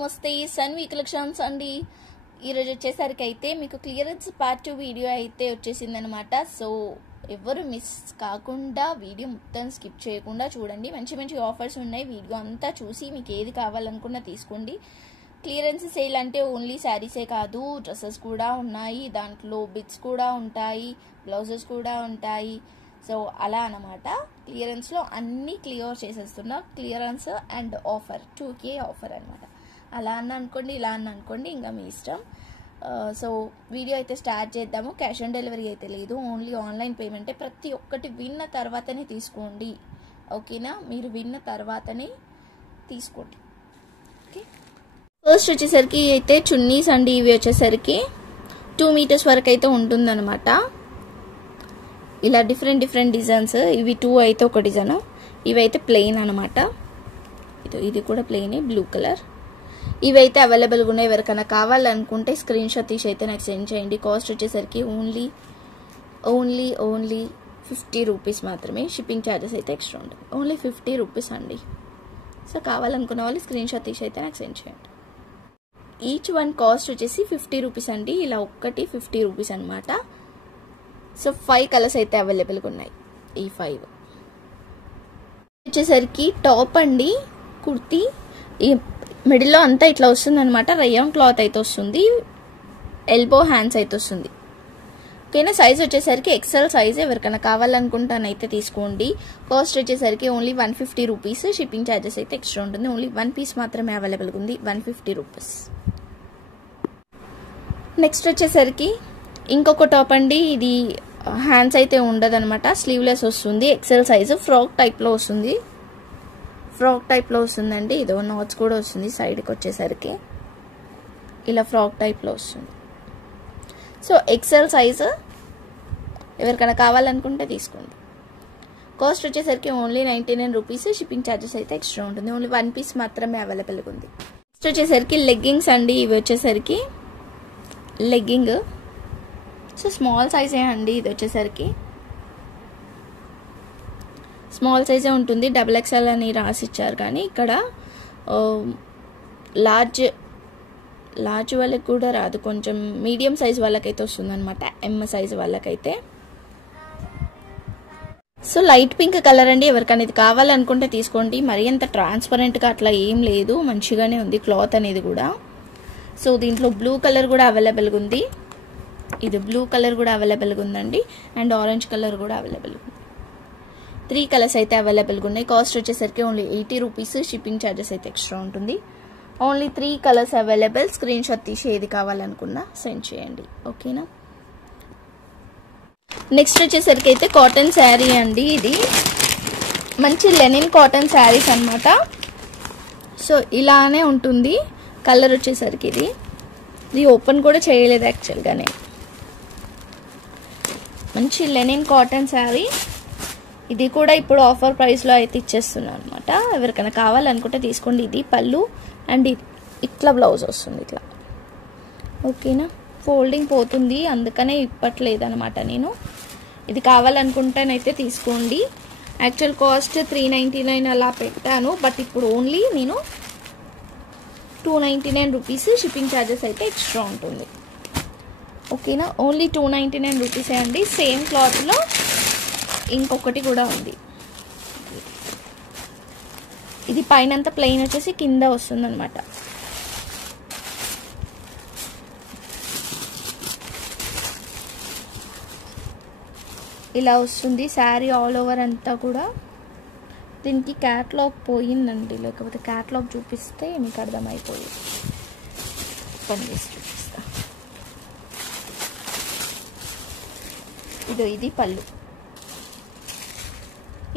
నమస్తే సన్వి కలెక్షన్స్ అండి. ఈరోజు వచ్చేసరికి అయితే మీకు క్లియరెన్స్ పార్ట్ 2 వీడియో అయితే వచ్చేసిందనమాట. సో ఎవరు మిస్ కాకుండా వీడియో మొత్తం స్కిప్ చేయకుండా చూడండి. మంచి మంచి ఆఫర్స్ ఉన్నాయి. వీడియో అంతా చూసి మీకు ఏది కావాలనుకున్నా తీసుకోండి. క్లియరెన్స్ సేల్ అంటే ఓన్లీ శారీసే కాదు, డ్రెస్సెస్ కూడా ఉన్నాయి, దాంట్లో బిట్స్ కూడా ఉంటాయి, బ్లౌజెస్ కూడా ఉంటాయి. సో అలా అన్నమాట. క్లియరెన్స్లో అన్నీ క్లియర్ చేసేస్తున్నా. Clearance and offer 2K offer అనమాట. అలా అన్న అనుకోండి, ఇలా అన్న అనుకోండి, ఇంకా మీ ఇష్టం. సో వీడియో అయితే స్టార్ట్ చేద్దాము. క్యాష్ ఆన్ డెలివరీ అయితే లేదు, ఓన్లీ ఆన్లైన్ పేమెంటే. ప్రతి ఒక్కటి విన్న తర్వాతనే తీసుకోండి, ఓకేనా? మీరు విన్న తర్వాతనే తీసుకోండి, ఓకే? ఫస్ట్ వచ్చేసరికి అయితే చున్నీస్ అండి. ఇవి వచ్చేసరికి 2 మీటర్స్ వరకు అయితే ఉంటుందన్నమాట. ఇలా డిఫరెంట్ డిజైన్స్. ఇవి 2 అయితే ఒక డిజైన్, ఇవైతే ప్లెయిన్ అనమాట. ఇది కూడా ప్లెయిన్, బ్లూ కలర్. ఇవైతే అవైలబుల్గా ఉన్నాయి. ఎవరికైనా కావాలనుకుంటే స్క్రీన్ షాట్ తీసి అయితే నాకు సెండ్ చేయండి. కాస్ట్ వచ్చేసరికి ఓన్లీ 50 రూపీస్ మాత్రమే. షిప్పింగ్ ఛార్జెస్ అయితే ఎక్స్ట్రా ఉంటుంది. ఓన్లీ 50 రూపీస్ అండి. సో కావాలనుకున్న వాళ్ళు స్క్రీన్ షాట్ తీసి అయితే నాకు సెండ్ చేయండి. ఈచ్ వన్ కాస్ట్ వచ్చేసి 50 రూపీస్ అండి. ఇలా ఒక్కటి 50 రూపీస్ అనమాట. సో 5 కలర్స్ అయితే అవైలబుల్గా ఉన్నాయి. ఈ 5 వచ్చేసరికి టాప్ అండి, కుర్తీ. ఈ మిడిల్లో అంతా ఇట్లా వస్తుంది అనమాట. రయాన్ క్లాత్ అయితే వస్తుంది, ఎల్బో హ్యాండ్స్ అయితే వస్తుంది, ఓకేనా? సైజ్ వచ్చేసరికి ఎక్సెల్ సైజ్. ఎవరికైనా కావాలనుకుంటానైతే తీసుకోండి. కాస్ట్ వచ్చేసరికి ఓన్లీ 150 రూపీస్. షిప్పింగ్ ఛార్జెస్ అయితే ఎక్స్ట్రా ఉంటుంది. ఓన్లీ 1 పీస్ మాత్రమే అవైలబుల్గా ఉంది, 150 రూపీస్. నెక్స్ట్ వచ్చేసరికి ఇంకొక టాప్ అండి. ఇది హ్యాండ్స్ అయితే ఉండదు అనమాట, స్లీవ్లెస్ వస్తుంది, ఎక్సెల్ సైజు. ఫ్రాక్ టైప్లో వస్తుందండి. ఇదో నాట్స్ కూడా వస్తుంది సైడ్కి వచ్చేసరికి. ఇలా ఫ్రాక్ టైప్లో వస్తుంది. So XL size. ఎవరికైనా కావాలనుకుంటే తీసుకోండి. కాస్ట్ వచ్చేసరికి ఓన్లీ 99 రూపీస్. షిప్పింగ్ ఛార్జెస్ అయితే ఎక్స్ట్రా ఉంటుంది. ఓన్లీ 1 పీస్ మాత్రమే అవైలబుల్గా ఉంది. నెక్స్ట్ వచ్చేసరికి లెగ్గింగ్స్ అండి. ఇవి వచ్చేసరికి లెగ్గింగ్. సో స్మాల్ సైజే అండి. ఇది వచ్చేసరికి స్మాల్ సైజే ఉంటుంది. XXL అని రాసిచ్చారు, కానీ ఇక్కడ లార్జ్ వాళ్ళకి కూడా రాదు. కొంచెం మీడియం సైజ్ వాళ్ళకైతే వస్తుంది అనమాట, M సైజ్ వాళ్ళకైతే. సో లైట్ పింక్ కలర్ అండి. ఎవరికైనా ఇది కావాలనుకుంటే తీసుకోండి. మరీ అంత ట్రాన్స్పరెంట్గా అట్లా ఏం లేదు, మంచిగానే ఉంది క్లాత్ అనేది కూడా. సో దీంట్లో బ్లూ కలర్ కూడా అవైలబుల్గా ఉంది. ఇది బ్లూ కలర్ కూడా అవైలబుల్గా ఉందండి, అండ్ ఆరెంజ్ కలర్ కూడా అవైలబుల్గా ఉంది. 3 కలర్స్ అయితే అవైలబుల్గా ఉన్నాయి. కాస్ట్ వచ్చేసరికి ఓన్లీ 80 రూపీస్. షిప్పింగ్ ఛార్జెస్ అయితే ఎక్స్ట్రా ఉంటుంది. Only 3 colours available. Screen shot తీసి ఏది కావాలనుకున్నా సెండ్ చేయండి, ఓకేనా? నెక్స్ట్ వచ్చేసరికి అయితే కాటన్ శారీ అండి. ఇది మంచి లెనిన్ కాటన్ శారీస్ అనమాట. సో ఇలానే ఉంటుంది. కలర్ వచ్చేసరికి ఇది ఓపెన్ కూడా చేయలేదు యాక్చువల్గా నేను. మంచి లెనిన్ కాటన్ శారీ. ఇది కూడా ఇప్పుడు ఆఫర్ ప్రైస్లో అయితే ఇచ్చేస్తున్నాను అనమాట. ఎవరికైనా కావాలనుకుంటే తీసుకోండి. ఇది పళ్ళు అండ్ ఇట్లా బ్లౌజ్ వస్తుంది ఇట్లా, ఓకేనా? ఫోల్డింగ్ పోతుంది, అందుకనే ఇప్పట్లేదు అనమాట నేను. ఇది కావాలనుకుంటేనైతే తీసుకోండి. యాక్చువల్ కాస్ట్ 399 అలా పెట్టాను, బట్ ఇప్పుడు ఓన్లీ నేను 299 రూపీస్. షిప్పింగ్ ఛార్జెస్ అయితే ఎక్స్ట్రా ఉంటుంది, ఓకేనా? ఓన్లీ 299 రూపీసే అండి. సేమ్ క్లాత్లో ఇంకొకటి కూడా ఉంది. ఇది పైన అంతా ప్లెయిన్ వచ్చేసి కింద వస్తుంది అనమాట. ఇలా వస్తుంది శారీ ఆల్ ఓవర్ అంతా కూడా. దీనికి క్యాట్లాగ్ పోయిందండి, లేకపోతే క్యాట్లాగ్ చూపిస్తే మీకు అర్థమైపోయింది. పని చేసి చూపిస్తా. ఇది పళ్ళు.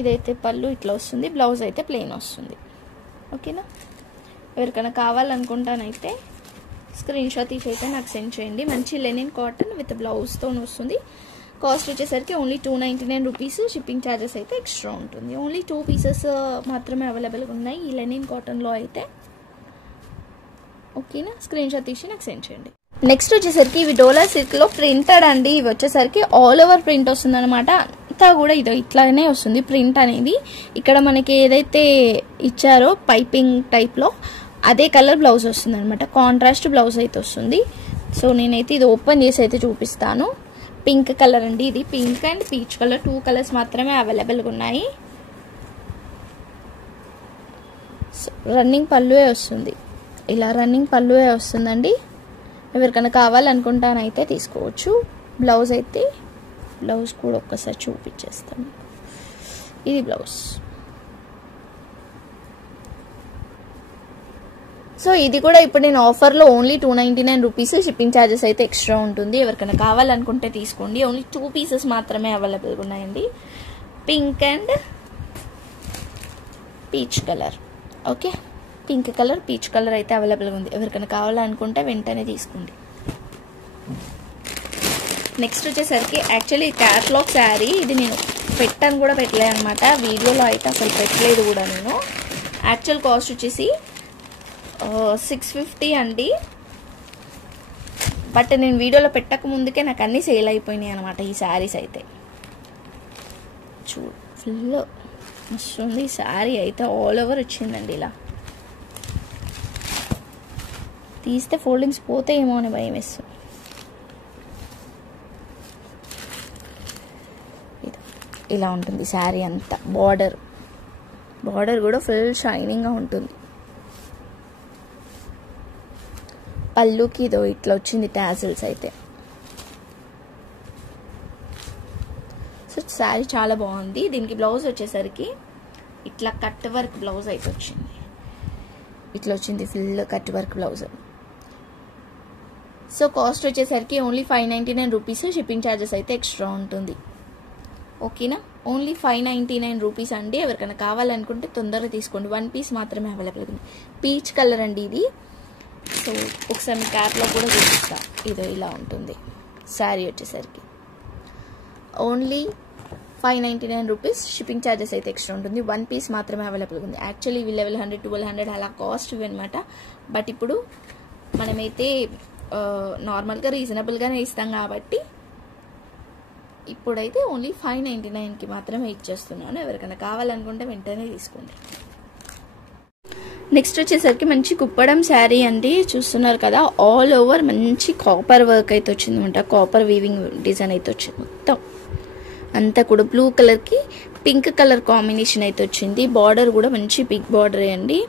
ఇదైతే పళ్ళు ఇట్లా వస్తుంది. బ్లౌజ్ అయితే ప్లెయిన్ వస్తుంది, ఓకేనా? ఎవరికైనా కావాలనుకుంటానైతే స్క్రీన్ షాట్ తీసి అయితే నాకు సెండ్ చేయండి. మంచి లెనిన్ కాటన్ విత్ బ్లౌజ్తో వస్తుంది. కాస్ట్ వచ్చేసరికి ఓన్లీ 299 రూపీస్. షిప్పింగ్ ఛార్జెస్ అయితే ఎక్స్ట్రా ఉంటుంది. ఓన్లీ 2 పీసెస్ మాత్రమే అవైలబుల్గా ఉన్నాయి ఈ లెనిన్ కాటన్లో అయితే, ఓకేనా? స్క్రీన్ షాట్ తీసి నాకు సెండ్ చేయండి. నెక్స్ట్ వచ్చేసరికి ఇవి డోలా సిల్క్లో ప్రింటెడ్ అండి. ఇవి వచ్చేసరికి ఆల్ ఓవర్ ప్రింట్ వస్తుంది అనమాట. అంతా కూడా ఇదో ఇట్లానే వస్తుంది ప్రింట్ అనేది. ఇక్కడ మనకి ఏదైతే ఇచ్చారో పైపింగ్ టైప్లో అదే కలర్ బ్లౌజ్ వస్తుంది అనమాట, కాంట్రాస్ట్ బ్లౌజ్ అయితే వస్తుంది. సో నేనైతే ఇది ఓపెన్ చేసి అయితే చూపిస్తాను. పింక్ కలర్ అండి, ఇది pink and peach colour 2 colours మాత్రమే అవైలబుల్గా ఉన్నాయి. రన్నింగ్ పళ్ళువే వస్తుంది, ఇలా రన్నింగ్ పళ్ళువే వస్తుందండి. ఎవరికైనా కావాలనుకుంటానైతే తీసుకోవచ్చు. బ్లౌజ్ కూడా ఒక్కసారి చూపించేస్తాను. ఇది బ్లౌజ్. సో ఇది కూడా ఇప్పుడు నేను ఆఫర్లో ఓన్లీ 299 రూపీస్. షిప్పింగ్ ఛార్జెస్ అయితే ఎక్స్ట్రా ఉంటుంది. ఎవరికైనా కావాలనుకుంటే తీసుకోండి. ఓన్లీ 2 పీసెస్ మాత్రమే అవైలబుల్గా ఉన్నాయండి, pink and peach colour. Okay, pink colour peach colour అయితే అవైలబుల్గా ఉంది. ఎవరికైనా కావాలనుకుంటే వెంటనే తీసుకోండి. నెక్స్ట్ వచ్చేసరికి యాక్చువల్లీ క్యాట్లాగ్ శారీ, ఇది నేను పెట్టాను కూడా పెట్టలేదు అనమాట, వీడియోలో అయితే అసలు పెట్టలేదు కూడా నేను. యాక్చువల్ కాస్ట్ వచ్చేసి 650 అండి. బట్ నేను వీడియోలో పెట్టక ముందుకే నాకు అన్నీ సేల్ అయిపోయినాయి అనమాట ఈ శారీస్ అయితే. ఫుల్ వస్తుంది శారీ అయితే, ఆల్ ఓవర్ వచ్చిందండి. ఇలా తీస్తే ఫోల్డింగ్స్ పోతే ఏమో అని భయం వేస్తుంది. ఇలా ఉంటుంది శారీ అంతా. బార్డర్ కూడా ఫుల్ షైనింగ్గా ఉంటుంది. పళ్ళుకి ఇదో ఇట్లా వచ్చింది టాజిల్స్ అయితే. సో శారీ చాలా బాగుంది. దీనికి బ్లౌజ్ వచ్చేసరికి ఇట్లా కట్ వర్క్ బ్లౌజ్ అయితే వచ్చింది. ఇట్లా వచ్చింది full cut work blouse. So cost వచ్చేసరికి ఓన్లీ 599 రూపీస్. షిప్పింగ్ ఛార్జెస్ అయితే ఎక్స్ట్రా ఉంటుంది. ఓకేనా, ఓన్లీ 599 రూపీస్ అండి. ఎవరికైనా కావాలనుకుంటే తొందరగా తీసుకోండి. 1 పీస్ మాత్రమే అవైలబుల్ ఉంది. పీచ్ కలర్ అండి ఇది. సో ఒకసారి మీ క్యాప్లో కూడా చూపిస్తా. ఇదో ఇలా ఉంటుంది శారీ వచ్చేసరికి. Only 599 rupees. షిప్పింగ్ ఛార్జెస్ అయితే ఎక్స్ట్రా ఉంటుంది. 1 పీస్ మాత్రమే అవైలబుల్గా ఉంది. యాక్చువల్లీ ఇవి 1100 1200 అలా కాస్ట్ ఇవి అనమాట. బట్ ఇప్పుడు మనమైతే నార్మల్గా రీజనబుల్గానే ఇస్తాం కాబట్టి ఇప్పుడైతే ఓన్లీ 599కి మాత్రమే ఇచ్చేస్తున్నాను. ఎవరికైనా కావాలనుకుంటే వెంటనే తీసుకోండి. నెక్స్ట్ వచ్చేసరికి మంచి కుప్పడం శారీ అండి. చూస్తున్నారు కదా, ఆల్ ఓవర్ మంచి కాపర్ వర్క్ అయితే వచ్చింది అనమాట. కాపర్ వీవింగ్ డిజైన్ అయితే వచ్చింది మొత్తం అంతా కూడా. బ్లూ కలర్కి పింక్ కలర్ కాంబినేషన్ అయితే వచ్చింది. బార్డర్ కూడా మంచి బిగ్ బార్డరే అండి.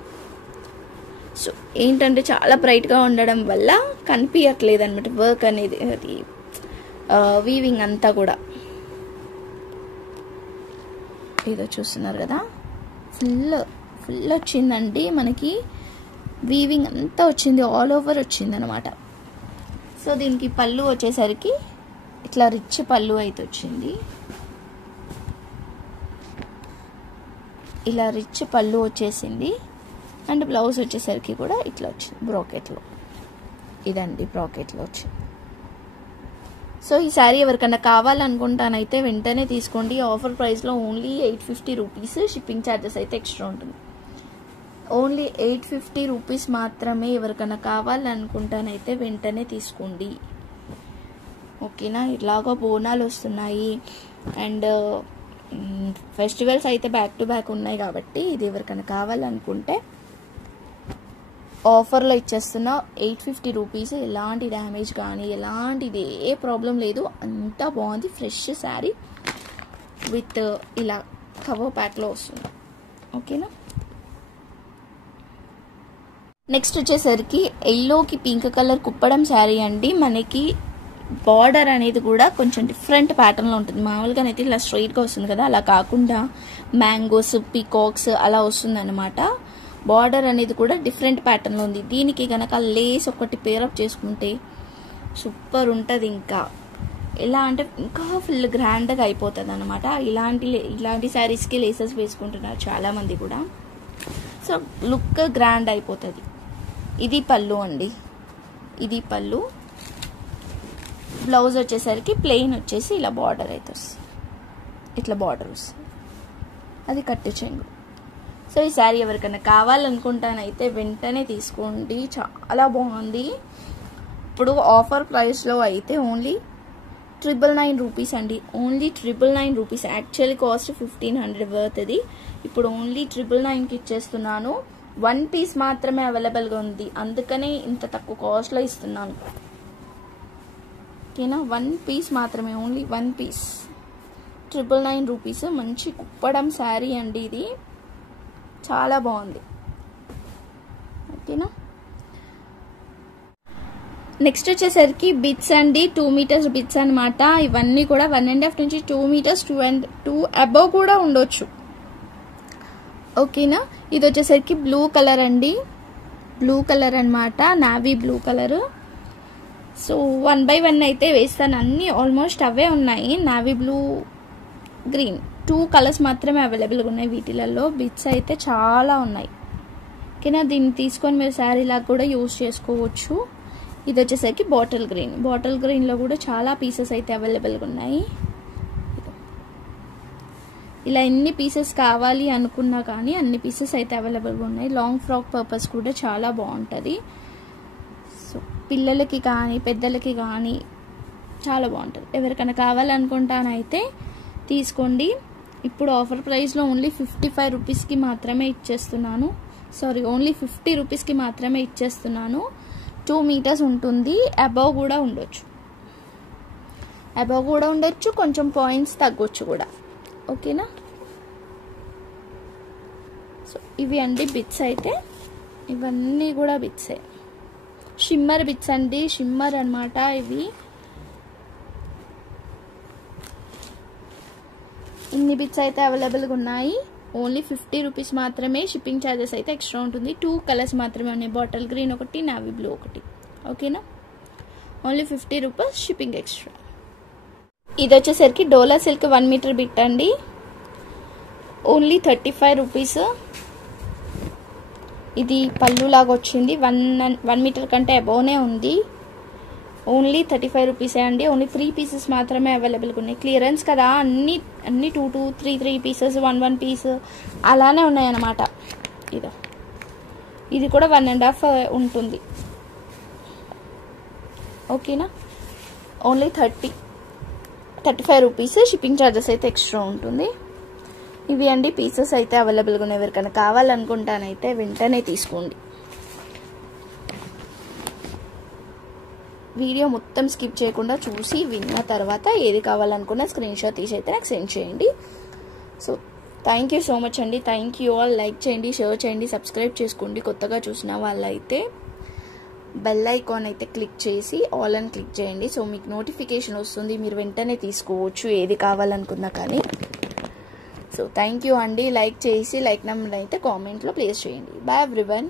సో ఏంటంటే చాలా బ్రైట్గా ఉండడం వల్ల కనిపించట్లేదు అనమాట వర్క్ అనేది, అది వీవింగ్ అంతా కూడా. ఏదో చూస్తున్నారు కదా, ఫుల్ వచ్చిందండి మనకి. వీవింగ్ అంతా వచ్చింది, ఆల్ ఓవర్ వచ్చింది అనమాట. సో దీనికి పళ్ళు వచ్చేసరికి ఇట్లా రిచ్ పళ్ళు అయితే వచ్చింది. ఇలా రిచ్ పళ్ళు వచ్చేసింది. అండ్ బ్లౌజ్ వచ్చేసరికి కూడా ఇట్లా వచ్చింది బ్రాకెట్లో. ఇదండి బ్రాకెట్లో వచ్చింది. సో ఈ శారీ ఎవరికన్నా కావాలనుకుంటానైతే వెంటనే తీసుకోండి. ఆఫర్ ప్రైస్లో ఓన్లీ 850 రూపీస్. షిప్పింగ్ ఛార్జెస్ అయితే ఎక్స్ట్రా ఉంటుంది. ఓన్లీ 850 రూపీస్ మాత్రమే. ఎవరికైనా కావాలనుకుంటానైతే వెంటనే తీసుకోండి. ఓకేనా, ఇలాగో బోనాలు వస్తున్నాయి అండ్ ఫెస్టివల్స్ అయితే బ్యాక్ టు బ్యాక్ ఉన్నాయి కాబట్టి ఇది ఎవరికైనా కావాలనుకుంటే ఆఫర్లో ఇచ్చేస్తున్నా 850 రూపీస్. ఎలాంటి డ్యామేజ్ కానీ ఎలాంటిది ఏ ప్రాబ్లం లేదు, అంతా బాగుంది. ఫ్రెష్ శారీ విత్ ఇలా కవర్ ప్యాక్లో వస్తుంది. ఓకేనా, నెక్స్ట్ వచ్చేసరికి ఎల్లోకి పింక్ కలర్ కుప్పడం శారీ అండి. మనకి బార్డర్ అనేది కూడా కొంచెం డిఫరెంట్ ప్యాటర్న్లో ఉంటుంది. మామూలుగానైతే ఇలా స్ట్రైట్గా వస్తుంది కదా, అలా కాకుండా మ్యాంగోస్ పీకాక్స్ అలా వస్తుంది అనమాట. బార్డర్ అనేది కూడా డిఫరెంట్ ప్యాటర్న్లో ఉంది. దీనికి కనుక లేస్ ఒకటి పేరప్ చేసుకుంటే సూపర్ ఉంటుంది. ఇంకా ఎలా అంటే ఇంకా ఫుల్ గ్రాండ్గా అయిపోతుంది అనమాట. ఇలాంటి శారీస్కి లేసెస్ వేసుకుంటున్నారు చాలామంది కూడా. సో లుక్ గ్రాండ్ అయిపోతుంది. ఇది పళ్ళు అండి, ఇది పళ్ళు. బ్లౌజ్ వచ్చేసరికి ప్లెయిన్ వచ్చేసి ఇలా బార్డర్ అయితే వస్తుంది, ఇట్లా బార్డర్ వస్తుంది, అది కట్టు చెంగు. సో ఈ శారీ ఎవరికైనా కావాలనుకుంటానైతే వెంటనే తీసుకోండి, చాలా బాగుంది. ఇప్పుడు ఆఫర్ ప్రైస్లో అయితే ఓన్లీ 999 రూపీస్ అండి. Only 999 rupees. Actually cost 1500 worth. అది ఇప్పుడు ఓన్లీ 999కి ఇచ్చేస్తున్నాను. 1 పీస్ మాత్రమే అవైలబుల్గా ఉంది, అందుకనే ఇంత తక్కువ కాస్ట్లో ఇస్తున్నాను. ఓకేనా, 1 పీస్ మాత్రమే, ఓన్లీ 1 పీస్, 999 రూపీస్. మంచి కుప్పడం శారీ అండి, ఇది చాలా బాగుంది. ఓకేనా, నెక్స్ట్ వచ్చేసరికి బిట్స్ అండి, 2 మీటర్స్ బిట్స్ అనమాట. ఇవన్నీ కూడా 1.5 నుంచి 2 మీటర్స్, 2 అబవ్ కూడా ఉండొచ్చు. ఓకేనా, ఇది వచ్చేసరికి బ్లూ కలర్ అండి, బ్లూ కలర్ అనమాట, navy blue colour. So 1 by 1 అయితే వేస్తాను, అన్నీ ఆల్మోస్ట్ అవే ఉన్నాయి. నావీ బ్లూ, గ్రీన్, 2 కలర్స్ మాత్రమే అవైలబుల్గా ఉన్నాయి. వీటిలలో బిట్స్ అయితే చాలా ఉన్నాయి. ఓకేనా, దీన్ని తీసుకొని మీరు శారీ లాగా కూడా యూజ్ చేసుకోవచ్చు. ఇది వచ్చేసరికి బాటిల్ గ్రీన్, బాటిల్ గ్రీన్లో కూడా చాలా పీసెస్ అయితే అవైలబుల్గా ఉన్నాయి. ఇలా ఎన్ని పీసెస్ కావాలి అనుకున్నా కానీ అన్ని పీసెస్ అయితే అవైలబుల్గా ఉన్నాయి. లాంగ్ ఫ్రాక్ పర్పస్ కూడా చాలా బాగుంటుంది. సో పిల్లలకి కానీ పెద్దలకి కానీ చాలా బాగుంటుంది. ఎవరికైనా కావాలనుకుంటానైతే తీసుకోండి. ఇప్పుడు ఆఫర్ ప్రైస్లో ఓన్లీ 55 రూపీస్కి మాత్రమే ఇచ్చేస్తున్నాను. ఓన్లీ 50 రూపీస్కి మాత్రమే ఇచ్చేస్తున్నాను. 2 మీటర్స్ ఉంటుంది, అబవ్ కూడా ఉండొచ్చు, కొంచెం పాయింట్స్ తగ్గొచ్చు కూడా. ఓకేనా, సో ఇవి అండి బిట్స్ అయితే, ఇవన్నీ కూడా బిట్సే, షిమ్మర్ బిట్స్ అండి, షిమ్మర్ అనమాట ఇవి. ఇన్ని బిట్స్ అయితే అవైలబుల్గా ఉన్నాయి. ఓన్లీ 50 రూపీస్ మాత్రమే. షిప్పింగ్ ఛార్జెస్ అయితే ఎక్స్ట్రా ఉంటుంది. 2 కలర్స్ మాత్రమే ఉన్నాయి, బాటిల్ గ్రీన్ ఒకటి, నావీ బ్లూ ఒకటి. ఓకేనా, ఓన్లీ 50 రూపీస్, షిప్పింగ్ ఎక్స్ట్రా. ఇది వచ్చేసరికి డోలా సిల్క్ 1 మీటర్ బిట్ అండి, ఓన్లీ 35 రూపీస్. ఇది పళ్ళు లాగా వచ్చింది, 1 మీటర్ కంటే అబోవ్నే ఉంది. ఓన్లీ 35 రూపీసే అండి. ఓన్లీ 3 పీసెస్ మాత్రమే అవైలబుల్గా ఉన్నాయి. క్లియరెన్స్ కదా, అన్ని 2 3 పీసెస్, 1 పీస్ అలానే ఉన్నాయన్నమాట. ఇది కూడా 1.5 ఉంటుంది. ఓకేనా, ఓన్లీ 35 రూపీస్, షిప్పింగ్ ఛార్జెస్ అయితే ఎక్స్ట్రా ఉంటుంది. ఇవి అండి పీసెస్ అయితే అవైలబుల్గా ఉన్నాయి. ఎవరికైనా కావాలనుకుంటానైతే వెంటనే తీసుకోండి. వీడియో మొత్తం స్కిప్ చేయకుండా చూసి విన్న తర్వాత ఏది కావాలనుకున్నా స్క్రీన్ షాట్ తీసి అయితే నాకు సెండ్ చేయండి. So thank you so much అండి. Thank you all. లైక్ చేయండి, షేర్ చేయండి, సబ్స్క్రైబ్ చేసుకోండి. కొత్తగా చూసిన వాళ్ళైతే బెల్ ఐకాన్ అయితే క్లిక్ చేసి ఆల్ అని క్లిక్ చేయండి. సో మీకు నోటిఫికేషన్ వస్తుంది, మీరు వెంటనే తీసుకోవచ్చు ఏది కావాలనుకున్నా కానీ. సో థ్యాంక్ యూ అండి. లైక్ చేసి లైక్ నెంబర్ అయితే కామెంట్లో ప్లేస్ చేయండి. Bye everyone.